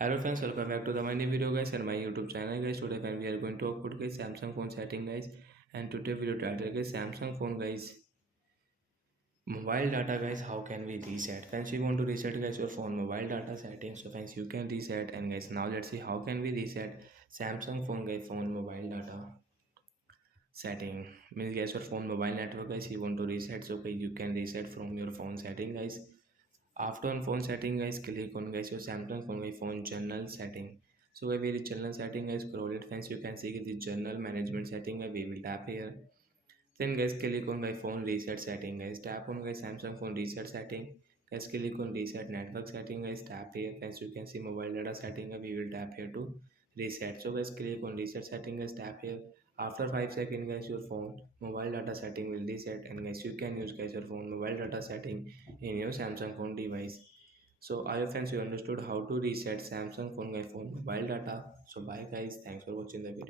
Hello friends, welcome back to the my new video guys and my YouTube channel guys. Today when we are going to talk about guys Samsung phone setting guys, and today video title guys Samsung phone guys mobile data guys, how can we reset? Friends, you want to reset guys your phone mobile data settings, so friends you can reset. And guys, now let's see how can we reset Samsung phone guys phone mobile data setting. Means guys your phone mobile network guys you want to reset, so guys you can reset from your phone setting guys. After on phone setting guys, click on guys your Samsung phone guys phone general setting. So where the general setting guys, scroll it friends, you can see the general management setting. We will tap here. Then guys click on my phone reset setting guys. Tap on guys Samsung phone reset setting. Guys click on reset network setting guys. Tap here friends, you can see mobile data setting. We will tap here to reset. So guys click on reset setting guys. Tap here. After 5 seconds guys your phone mobile data setting will reset, and guys you can use guys your phone mobile data setting in your Samsung phone device. So I hope friends you understood how to reset Samsung phone guys phone mobile data. So bye guys, thanks for watching the video.